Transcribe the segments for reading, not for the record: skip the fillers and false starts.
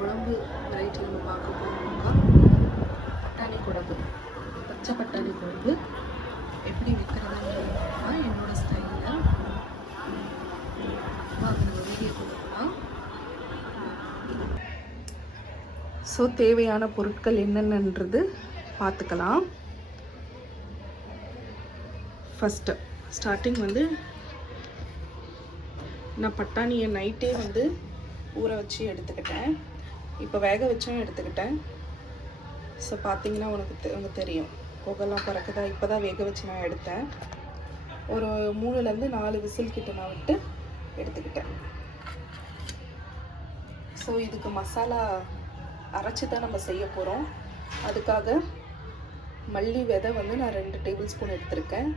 குழம்பு வெரைட்டி நம்ம பார்க்க போகிறோம்னா பட்டாணி குழம்பு, பச்சை பட்டாணி குழம்பு எப்படி வைக்கிறதுன்றது தான் என்னோட ஸ்டைலில். வாங்க நம்ம வீடியோ கொடுக்கலாம். ஸோ தேவையான பொருட்கள் என்னென்னன்றது பார்த்துக்கலாம். ஃபஸ்ட்டு ஸ்டார்டிங் வந்து நான் பட்டாணியை நைட்டே வந்து ஊற வச்சு எடுத்துக்கிட்டேன். இப்போ வேக வச்சும் எடுத்துக்கிட்டேன். ஸோ பார்த்தீங்கன்னா உங்களுக்கு தெரியும், புகெல்லாம் பறக்குதா. இப்போ தான் வேக வச்சு நான் எடுத்தேன். ஒரு 3லேருந்து 4 விசில் கிட்ட நான் விட்டு எடுத்துக்கிட்டேன். ஸோ இதுக்கு மசாலா அரைச்சி தான் நம்ம செய்ய போகிறோம். அதுக்காக மல்லி விதை வந்து நான் 2 டேபிள் ஸ்பூன் எடுத்திருக்கேன்.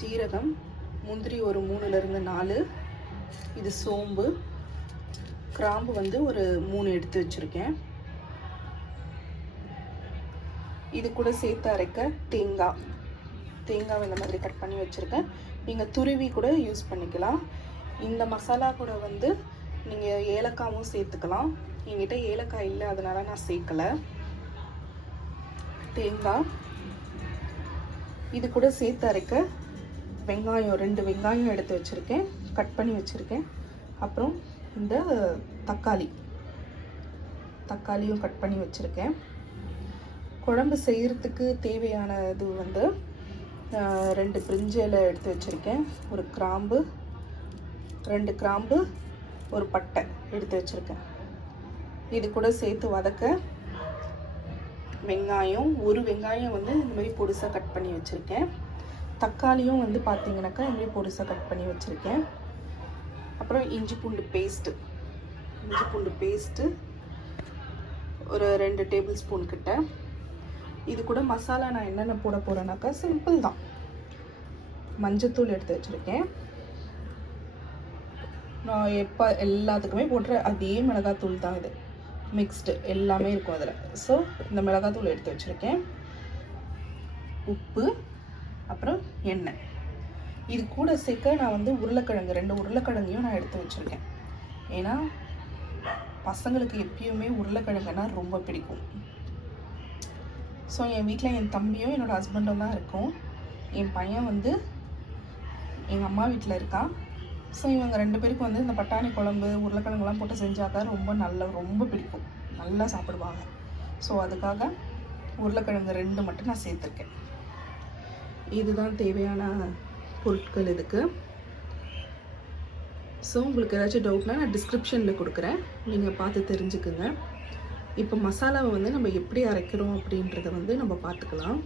ஜீரகம், முந்திரி ஒரு 3லேருந்து 4, இது சோம்பு, கிராம்பு வந்து ஒரு 3 எடுத்து வச்சுருக்கேன். இது கூட சேர்த்து அரைக்க தேங்காய் இந்த மாதிரி கட் பண்ணி வச்சுருக்கேன். நீங்கள் துருவி கூட யூஸ் பண்ணிக்கலாம். இந்த மசாலா கூட வந்து நீங்கள் ஏலக்காயும் சேர்த்துக்கலாம். என்கிட்ட ஏலக்காய் இல்லை, அதனால் நான் சேர்க்கலை. தேங்காய், இது கூட சேர்த்து அரைக்க வெங்காயம் 2 வெங்காயம் எடுத்து வச்சுருக்கேன், கட் பண்ணி வச்சுருக்கேன். அப்புறம் இந்த தக்காளியும் கட் பண்ணி வச்சுருக்கேன். குழம்பு செய்கிறதுக்கு தேவையானது வந்து 2 பிரிஞ்சி இலை எடுத்து வச்சுருக்கேன், ஒரு கிராம்பு, 2 கிராம்பு, ஒரு பட்டை எடுத்து வச்சுருக்கேன். இது கூட சேர்த்து வதக்க வெங்காயம், ஒரு வெங்காயம் வந்து இந்த மாதிரி பொடிசாக கட் பண்ணி வச்சுருக்கேன். தக்காளியும் வந்து பார்த்தீங்கன்னாக்கா இந்த மாதிரி பொடிசாக கட் பண்ணி வச்சுருக்கேன். அப்புறம் இஞ்சி பூண்டு பேஸ்ட்டு ஒரு 2 டேபிள் ஸ்பூன் கிட்ட. இது கூட மசாலா நான் என்னென்ன போட போகிறேன்னாக்கா சிம்பிள் தான். மஞ்சத்தூள் எடுத்து வச்சுருக்கேன். நான் எப்போ எல்லாத்துக்குமே போடுற அதே மிளகாத்தூள் தான், இது மிக்ஸ்டு எல்லாமே இருக்கும் அதில். ஸோ இந்த மிளகாத்தூள் எடுத்து வச்சுருக்கேன். உப்பு, அப்புறம் எண்ணெய். இது கூட சேர்க்க நான் வந்து உருளைக்கிழங்கு 2 உருளைக்கிழங்கையும் நான் எடுத்து வச்சுருக்கேன். ஏன்னா பசங்களுக்கு எப்பயுமே உருளைக்கிழங்குனா ரொம்ப பிடிக்கும். ஸோ என் வீட்டில் என் தம்பியும் என்னோடய ஹஸ்பண்டும் தான் இருக்கும். என் பையன் வந்து எங்கள் அம்மா வீட்டில் இருக்கான். ஸோ இவங்க 2 பேருக்கு வந்து இந்த பட்டாணி குழம்பு உருளைக்கிழங்குலாம் போட்டு செஞ்சாக்கா ரொம்ப பிடிக்கும், நல்லா சாப்பிடுவாங்க. ஸோ அதுக்காக உருளைக்கிழங்கு 2 மட்டும் நான் சேர்த்துருக்கேன். இதுதான் தேவையான பொருட்கள் இதுக்கு. ஸோ உங்களுக்கு ஏதாச்சும் டவுட்னா நான் டிஸ்கிரிப்ஷனில் கொடுக்குறேன், நீங்கள் பார்த்து தெரிஞ்சுக்குங்க. இப்போ மசாலாவை வந்து நம்ம எப்படி அரைக்கிறோம் அப்படின்றத வந்து நம்ம பார்த்துக்கலாம்.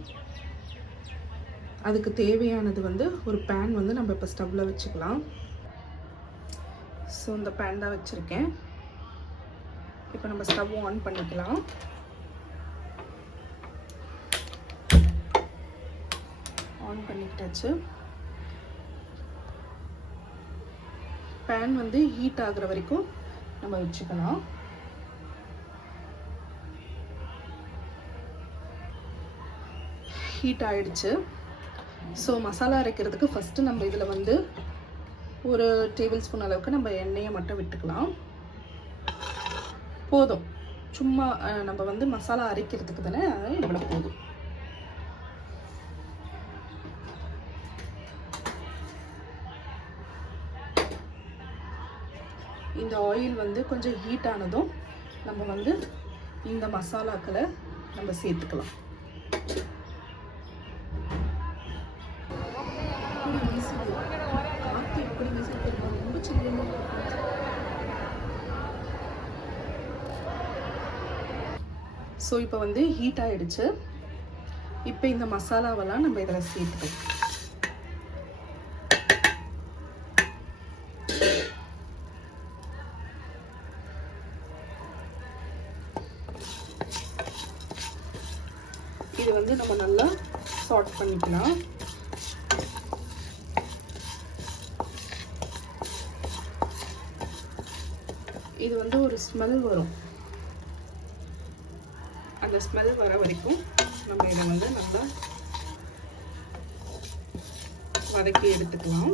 அதுக்கு தேவையானது வந்து ஒரு பேன் வந்து நம்ம இப்போ ஸ்டவ்வில் வச்சுக்கலாம். ஸோ இந்த பேன் தான் வச்சுருக்கேன். இப்போ நம்ம ஸ்டவ் ஆன் பண்ணிக்கலாம். ஆன் பண்ணிக்கிட்டாச்சு. பேன் வந்து ஹீட் ஆகுற வரைக்கும் நம்ம வச்சுக்கலாம். ஹீட் ஆயிடுச்சு. ஸோ மசாலா அரைக்கிறதுக்கு ஃபஸ்ட்டு நம்ம இதில் வந்து ஒரு டேபிள் ஸ்பூன் அளவுக்கு நம்ம எண்ணெயை மட்டும் விட்டுக்கலாம். போதும், சும்மா நம்ம வந்து மசாலா அரைக்கிறதுக்கு தானே, இவ்வளோ போதும். இந்த ஆயில் வந்து கொஞ்சம் ஹீட் ஆனதும் நம்ம வந்து இந்த மசாலாக்களை நம்ம சேர்த்துக்கலாம். ஸோ இப்போ வந்து ஹீட் ஆகிடுச்சு. இப்போ இந்த மசாலாவெல்லாம் நம்ம இதில் சேர்த்துக்கலாம். இது வந்து நம்ம நல்லா சாட் பண்ணிக்கலாம். இது வந்து ஒரு ஸ்மெல் வரும், அந்த ஸ்மெல் வர வரைக்கும் நம்ம இதை வந்து நல்லா வதக்கி எடுத்துக்கலாம்.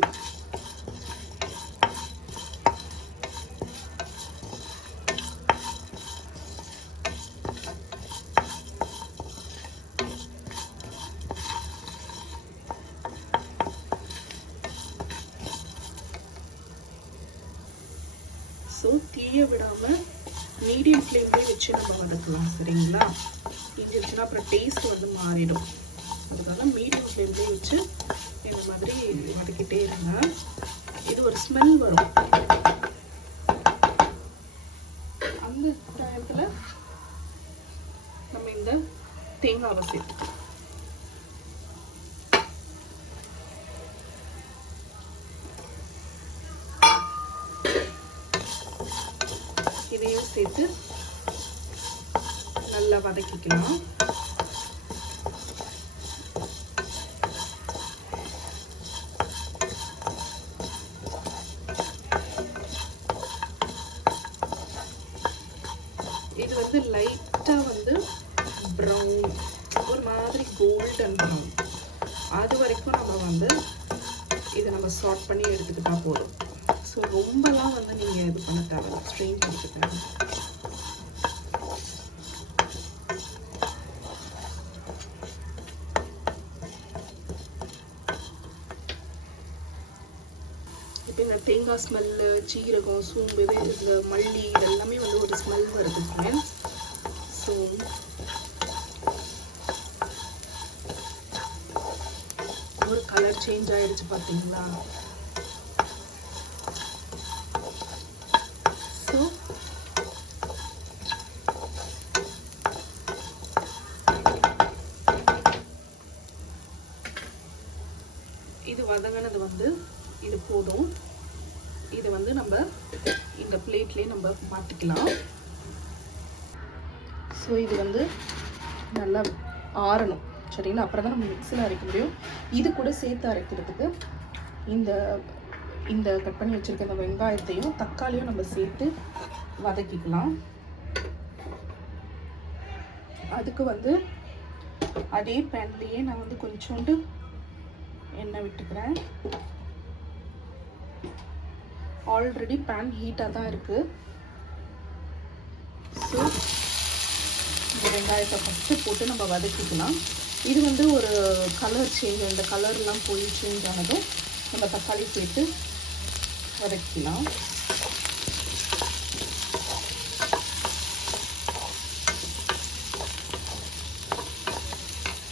ஸோ தீய விடாமல் மீடியம் ஃப்ளேம்லேயே வச்சு நம்ம வதக்கலாம். சரிங்களா? தீஞ்சிருச்சுன்னா அப்புறம் டேஸ்ட் வந்து மாறிடும். அதனால மீடியம் ஃப்ளேம்லேயே வச்சு இந்த மாதிரி வதக்கிட்டே இருங்க. இது ஒரு ஸ்மெல் வரும். அந்த டயத்தில் நம்ம இந்த தேங்காவை சேர்த்து இதையும் சேர்த்து நல்லா வதக்கிக்கலாம். இது வந்து லைட்டா வந்து ப்ரௌன், ஒரு மாதிரி கோல்டன் ப்ரௌன், அது வரைக்கும் நம்ம வந்து இதை நம்ம சார்ட் பண்ணி எடுத்துக்கிட்டா போதும். ஸோ ரொம்பலாம் வந்து நீங்கள் இது பண்ண தேவை, ஸ்ட்ரெயின் பண்ணிக்க தேவை. இப்போ இந்த தேங்காய் ஸ்மெல்லு, சீரகம், சோம்பு, இது மல்லி எல்லாமே வந்து ஒரு ஸ்மெல் வருது ஃப்ரெண்ட்ஸ். ஸோ ஒரு கலர் சேஞ்ச் ஆயிடுச்சு பார்த்தீங்களா? ஸோ இது வதங்கினது வந்து இது போதும். இது வந்து நம்ம இந்த பிளேட்லேயே நம்ம மாற்றிக்கலாம். ஸோ இது வந்து நல்லா ஆறணும். சரிங்களா? அப்புறம் தான் நம்ம மிக்ஸில் அரைக்க முடியும். இது கூட சேர்த்து அரைக்கிறதுக்கு இந்த கட் பண்ணி வச்சுருக்க இந்த வெங்காயத்தையும் தக்காளியும் நம்ம சேர்த்து வதக்கிக்கலாம். அதுக்கு வந்து அதே பேன்லேயே நான் வந்து கொஞ்சோண்டு எண்ணெய் விட்டுக்கிறேன். ஆல்ரெடி பேன் ஹீட்டாக தான் இருக்குது. ஸோ இந்த வெங்காயத்தை ஃபஸ்ட்டு போட்டு நம்ம வதக்கிக்கலாம். இது வந்து ஒரு கலர் சேஞ்ச், இந்த கலர்லாம் போய் சேஞ்ச் ஆனதும் நம்ம தக்காளி சேர்த்து வதக்கிக்கலாம்.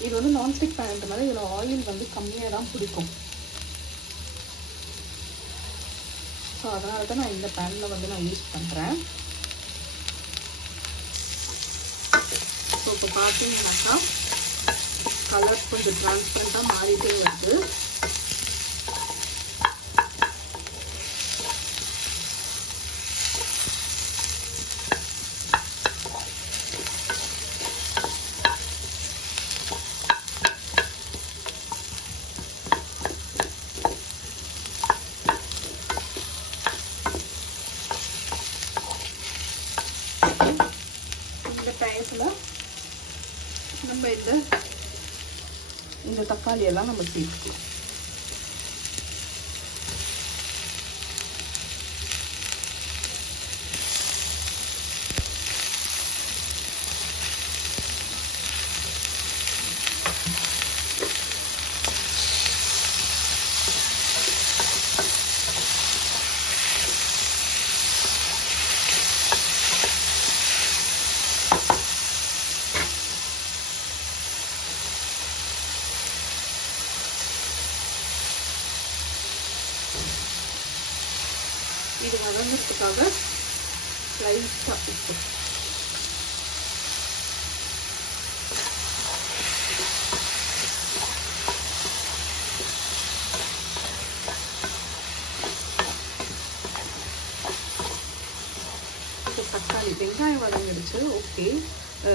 இது வந்து நான்ஸ்டிக் பேன்ன்றனால இதில் ஆயில் வந்து கம்மியாக தான் பிடிக்கும். ஸோ அதனால தான் நான் இந்த பேனில் வந்து நான் யூஸ் பண்ணுறேன். ஸோ இப்போ பார்த்தீங்கன்னாக்கா கலர் கொஞ்சம் டிரான்ஸ்பரண்ட்டாக மாறிட்டே வருது. இந்த டயத்தில் நம்ம இந்த தக்காளி எல்லாம் நம்ம சேர்த்து இது வதங்கிறதுக்காக லைட்டாக உப்பு, தக்காளி, வெங்காயம் வதங்கிடுச்சு. ஓகே,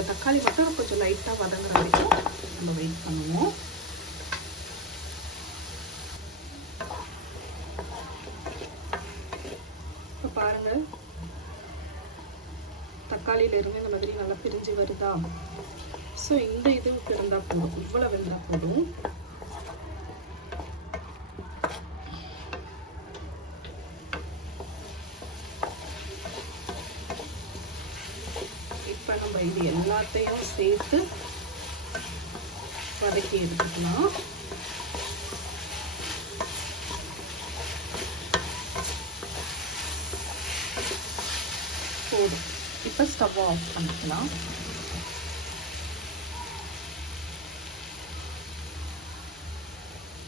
தக்காளி மட்டும் கொஞ்சம் லைட்டாக வதங்குற வரைக்கும் நம்ம வெயிட் பண்ணுவோம். இப்போ பாருங்கள், தக்காளியிலிருந்து இந்த மாதிரி நல்லா பிரிஞ்சு வருதா? ஸோ இந்த இது இருந்தால் போதும், இவ்வளோ வெந்தால் போதும். இப்போ நம்ம இது எல்லாத்தையும் சேர்த்து வதக்கி எடுத்துக்கலாம். போதும். இப்போ ஸ்டவ் ஆஃப் பண்ணிக்கலாம்.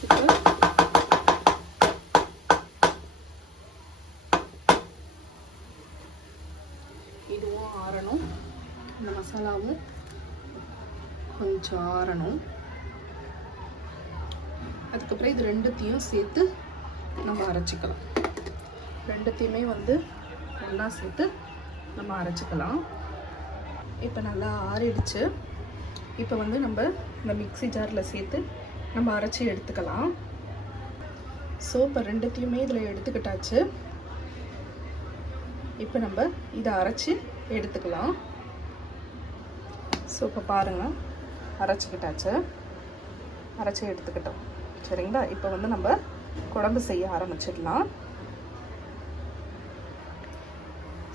இப்போ இதுவும் ஆறணும். இந்த மசாலாவும் கொஞ்சம் ஆறணும். அதுக்கப்புறம் இது ரெண்டுத்தையும் சேர்த்து நம்ம அரைச்சிக்கலாம். ரெண்டுத்தையுமே வந்து ஒன்றா சேர்த்து நம்ம அரைச்சிக்கலாம். இப்போ நல்லா ஆறிடுச்சு. இப்போ வந்து நம்ம இந்த மிக்ஸி ஜாரில் சேர்த்து நம்ம அரைச்சி எடுத்துக்கலாம். ஸோ இப்போ ரெண்டுத்தையுமே இதில் எடுத்துக்கிட்டாச்சு. இப்போ நம்ம இதை அரைச்சி எடுத்துக்கலாம். ஸோ இப்போ பாருங்கள், அரைச்சிக்கிட்டாச்சு. அரைச்சி எடுத்துக்கிட்டோம். சரிங்களா? இப்போ வந்து நம்ம குழம்பு செய்ய ஆரம்பிச்சிடலாம்.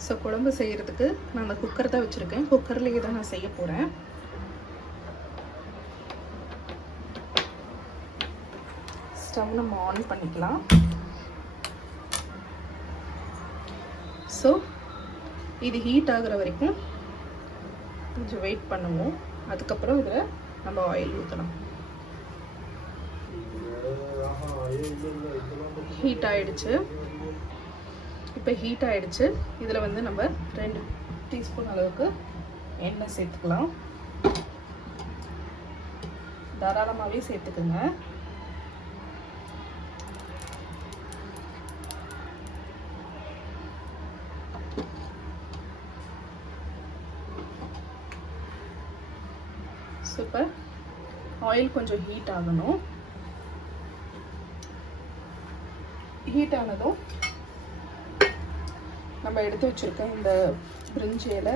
ஸோ குழம்பு செய்கிறதுக்கு நான் அந்த குக்கர் தான் வச்சுருக்கேன். குக்கர்லேயே தான் நான் செய்ய போகிறேன். ஸ்டவ் நம்ம ஆன் பண்ணிக்கலாம். ஸோ இது ஹீட் ஆகுற வரைக்கும் கொஞ்சம் வெயிட் பண்ணுவோம். அதுக்கப்புறம் இதில் நம்ம ஆயில் ஊற்றணும். ஹீட் ஆகிடுச்சு. இப்போ ஹீட் ஆகிடுச்சு. இதில் வந்து நம்ம 2 டீஸ்பூன் அளவுக்கு எண்ணெய் சேர்த்துக்கலாம். தாராளமாகவே சேர்த்துக்குங்க. சூப்பர். ஆயில் கொஞ்சம் ஹீட் ஆகணும். ஹீட் ஆனதும் நம்ம எடுத்து வச்சுருக்க இந்த பிரிஞ்சி இலை,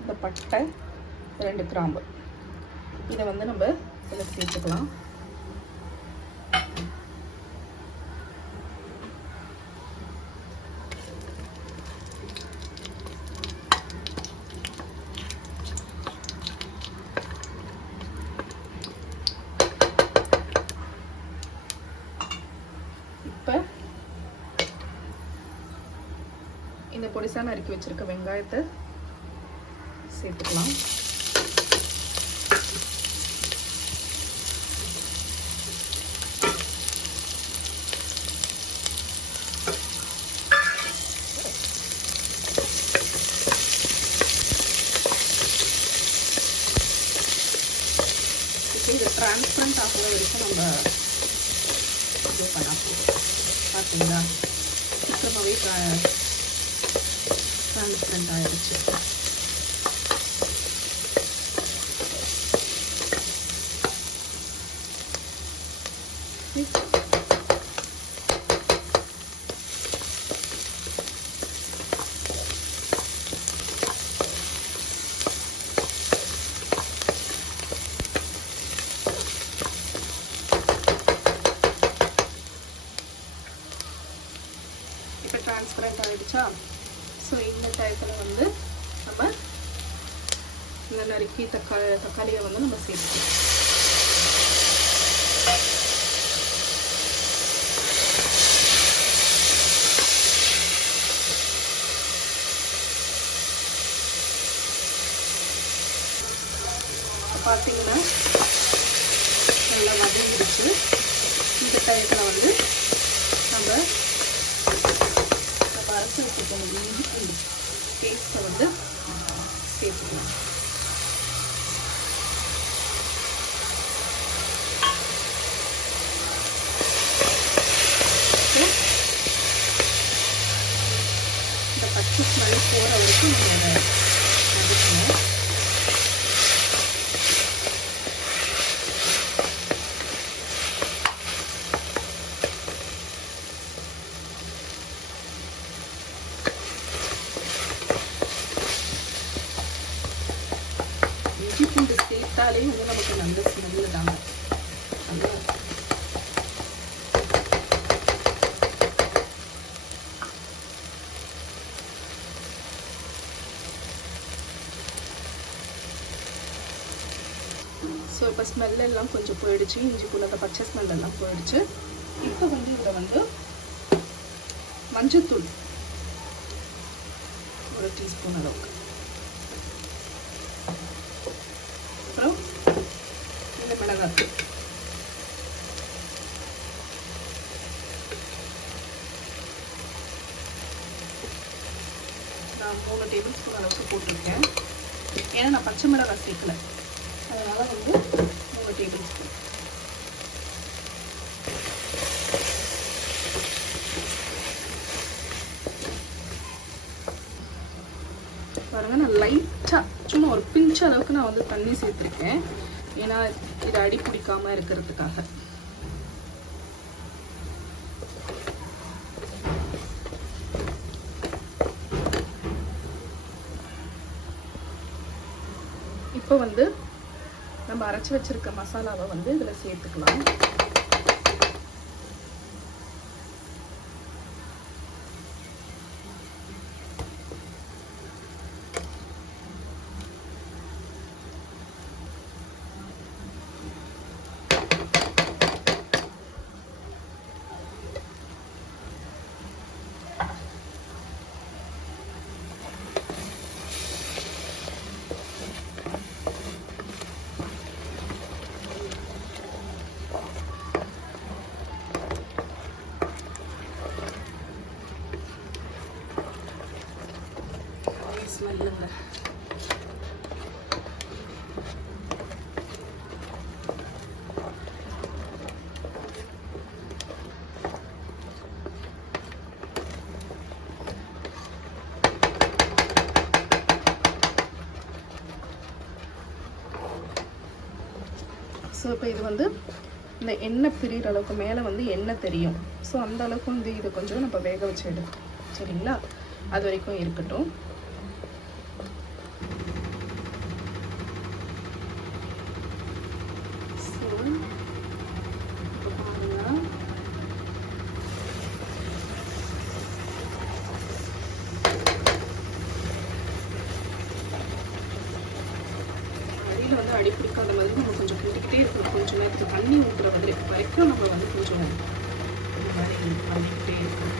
இந்த பட்டை, 2 கிராம்பு, இதை வந்து நம்ம இதில் சேர்த்துக்கலாம். இப்போ இந்த பொடிசா நறுக்கி வச்சிருக்க வெங்காயத்தை சேர்த்துக்கலாம். இப்போ இது டிரான்ஸ்பரண்ட் ஆகிற வரைக்கும் நம்ம இது பண்ணா போதும். பார்த்தீங்களா, சீக்கிரமாகவே டிரான்ஸ்பரண்ட் ஆகிடுச்சு. இப்போ டிரான்ஸ்பரண்ட் ஆகிடுச்சா? ஸோ இந்த டயத்தில் வந்து நம்ம இந்த நறுக்கி தக்காளியை வந்து நம்ம சேர்த்துக்கலாம். பார்த்தீங்கன்னா நல்லா வதங்கிடுச்சு. இந்த டயத்தில் வந்து நம்ம அரைச்சி வச்சுக்கணும் இஞ்சி பூண்டு பேஸ்ட்டை வந்து சேர்த்துக்கலாம். இந்த பச்சை ஸ்மெல் போகிற வரைக்கும் நம்ம வதக்கணும். இஞ்சி பூண்டு சேர்த்தாலே வந்து நமக்கு நல்ல ஸ்மெல்லு தாங்க. ஸோ இப்போ ஸ்மெல்லெல்லாம் கொஞ்சம் போயிடுச்சு. இஞ்சி பூண்டு அந்த பச்சை ஸ்மெல்லெல்லாம் போயிடுச்சு. இப்போ வந்து இதில் வந்து மஞ்சத்தூள் ஒரு 1 டீஸ்பூன் அளவுக்கு. அப்புறம் இந்த மிளகாத்தூள் நான் 3 டேபிள் ஸ்பூன் அளவுக்கு போட்டிருக்கேன். ஏன்னா நான் பச்சை மிளகாய் சேர்க்கல, அதனால் வந்து 3 டேபிள் ஸ்பூன். பாருங்க, நான் லைட்டாக சும்மா ஒரு பிஞ்ச் அளவுக்கு நான் வந்து தண்ணி சேர்த்துருக்கேன். ஏன்னா இது அடி பிடிக்காமல் இருக்கிறதுக்காக. இப்போ வந்து நம்ம அரைச்சி வச்சிருக்க மசாலாவை வந்து இதில் சேர்த்துக்கலாம். ஸ்மெல்லுங்க. ஸோ இப்போ இது வந்து இந்த எண்ணெய் பிரிகிற அளவுக்கு மேலே வந்து எண்ணெய் தெரியும். ஸோ அந்த அளவுக்கு வந்து இது கொஞ்சம் நம்ம வேக வச்சு எடுக்கும். சரிங்களா? அது வரைக்கும் இருக்கட்டும். வந்து அடி பிடிக்காத மாதிரி நம்ம கொஞ்சம் கிண்டிக்கிட்டே இருக்கணும். கொஞ்சம் நேரத்துக்கு தண்ணி ஊற்றுற வரைக்கும் நம்ம வந்து கொஞ்சம் இந்த மாதிரி பண்ணிக்கிட்டே இருக்கணும்.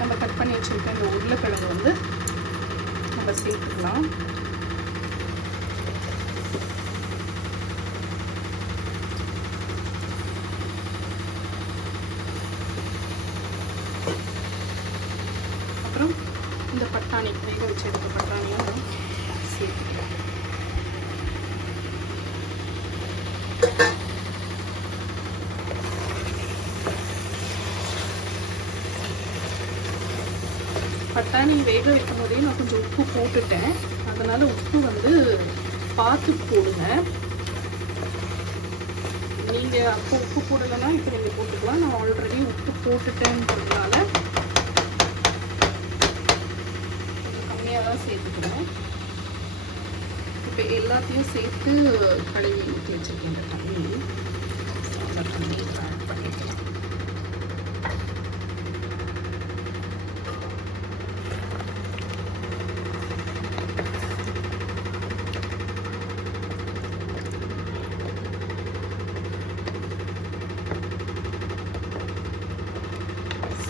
நம்ம கட் பண்ணி வச்சுருக்க இந்த உருளைக்கிழங்கு வந்து நம்ம சேர்த்துக்கலாம். அப்புறம் இந்த பட்டாணி, வேக வச்சு எடுத்த பட்டாணியும் சேர்த்துக்கலாம். பட்டாணி வேக வைக்கும் போதே நான் கொஞ்சம் உப்பு போட்டுட்டேன். அதனால் உப்பு வந்து பார்த்து போடுங்க. நீங்கள் அப்போ உப்பு போடலைன்னா இப்போ நீங்கள் போட்டுக்கலாம். நான் ஆல்ரெடி உப்பு போட்டுட்டேன்றதுனால கொஞ்சம் கம்மியாக தான் சேர்த்துக்கிறேன். இப்போ எல்லாத்தையும் சேர்த்து கழுவி ஊற்றி வச்சுருக்கேன். இந்த தண்ணி ஆட் பண்ணிக்கிறேன்.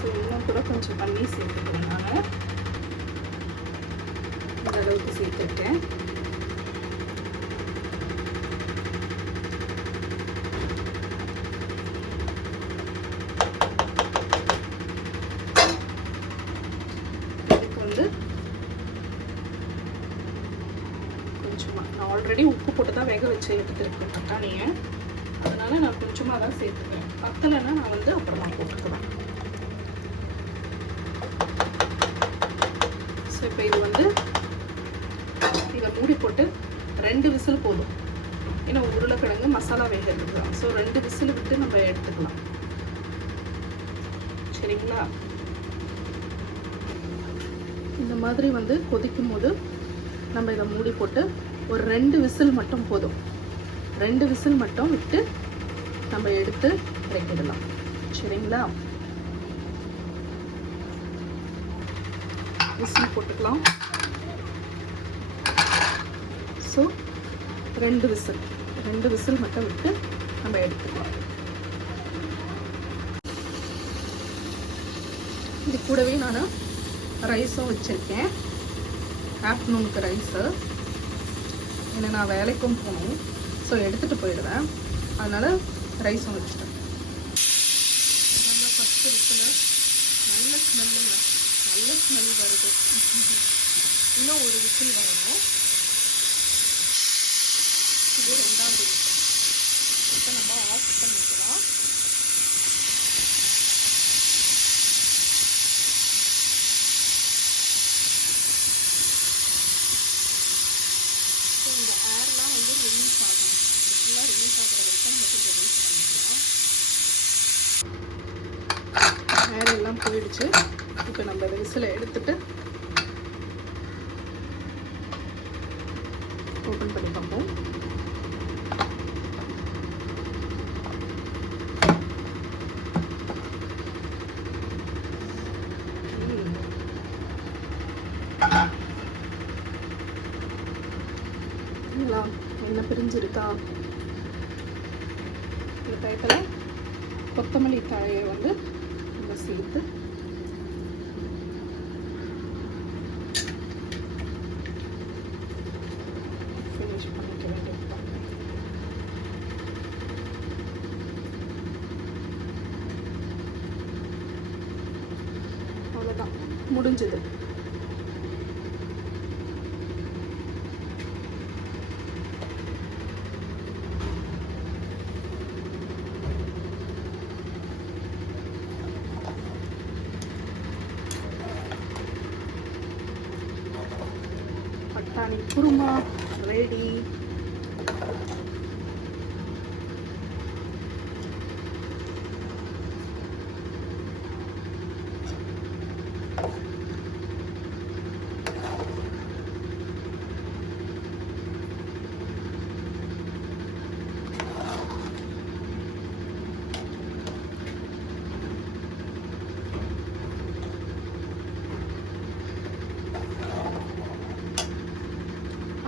இன்னும் கூட கொஞ்சம் தண்ணி சேர்த்துக்கிறேன். நான் இந்த அளவுக்கு சேர்த்துருக்கேன். இதுக்கு வந்து கொஞ்சமாக நான் ஆல்ரெடி உப்பு போட்டு தான் வேக வச்சு எடுத்துருக்கேன் பட்டாணியை. அதனால நான் கொஞ்சமாக தான் சேர்த்துக்கிறேன். பத்தலைன்னா நான் வந்து அப்புறமா போட்டுக்குவேன். ஸோ இப்போ இது வந்து இதை மூடி போட்டு 2 விசில் போதும். ஏன்னா உருளைக்கிழங்கு மசாலா வேகிறதுக்கு தான். ஸோ 2 விசில் விட்டு நம்ம எடுத்துக்கலாம். சரிங்களா? இந்த மாதிரி வந்து கொதிக்கும் போது நம்ம இதை மூடி போட்டு ஒரு 2 விசில் மட்டும் போதும். 2 விசில் மட்டும் விட்டு நம்ம எடுத்து இறக்கிடலாம். சரிங்களா? விசில் போட்டுக்கலாம். ஸோ 2 விசில் மட்டும் விட்டு நம்ம எடுத்துக்கலாம். இது கூடவே நான் ரைஸும் வச்சுருக்கேன். ஆஃப்டர்நூனுக்கு ரைஸு, ஏன்னா நான் வேலைக்கும் போகணும், ஸோ எடுத்துகிட்டு போயிடுவேன். அதனால் ரைஸும் வச்சுட்டேன். நம்ம ஃபஸ்ட்டு விசில் நல்ல ஸ்மெல்லுங்க, நல்ல ஸ்மெல் வருது. இன்னும் ஒரு விசில் வரணும். இது 2வது விசில். இப்போ நம்ம ஆஃப் பண்ணிக்கலாம். ஸோ இந்த ஏர்லாம் வந்து ரிலீஸ் ஆகணும். ஃபுல்லாக ரிலீஸ் ஆகிற வரைக்கும் நம்ம கொஞ்சம் வெயிட் பண்ணிக்கலாம். ஏர் எல்லாம் போயிடுச்சு. இப்போ நம்ம விசிலை எடுத்துட்டு ஓப்பன் பண்ணி பார்ப்போம். என்ன பிரிஞ்சிருக்கா? இந்த டயத்தில் கொத்தமல்லி தழையை வந்து நம்ம சேர்த்து ஃபினிஷ் பண்ணிக்க வேண்டியது. அவ்வளோதான், முடிஞ்சது. பட்டாணி குருமா ரெடி.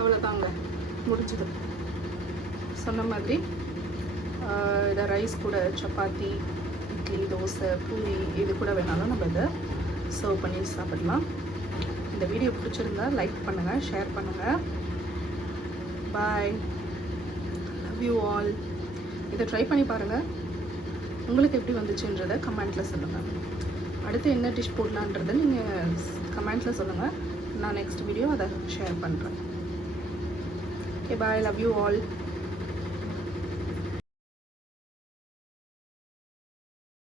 அவ்வளோதாங்க, முடிஞ்சது. சொன்ன மாதிரி இதை ரைஸ் கூட, சப்பாத்தி, இட்லி, தோசை, பூரி இது கூட வேணாலும் நம்ம இதை சர்வ் பண்ணி சாப்பிடலாம். இந்த வீடியோ பிடிச்சிருந்தா லைக் பண்ணுங்கள், ஷேர் பண்ணுங்கள். பாய், லவ் யூ ஆல். இதை ட்ரை பண்ணி பாருங்கள். உங்களுக்கு எப்படி வந்துச்சுன்றதை கமெண்ட்டில் சொல்லுங்கள். அடுத்து என்ன டிஷ் போடலான்றதை நீங்கள் கமெண்ட்டில் சொல்லுங்கள். நான் நெக்ஸ்ட் வீடியோ அதை ஷேர் பண்ணுறேன். Okay, bye. Love you all.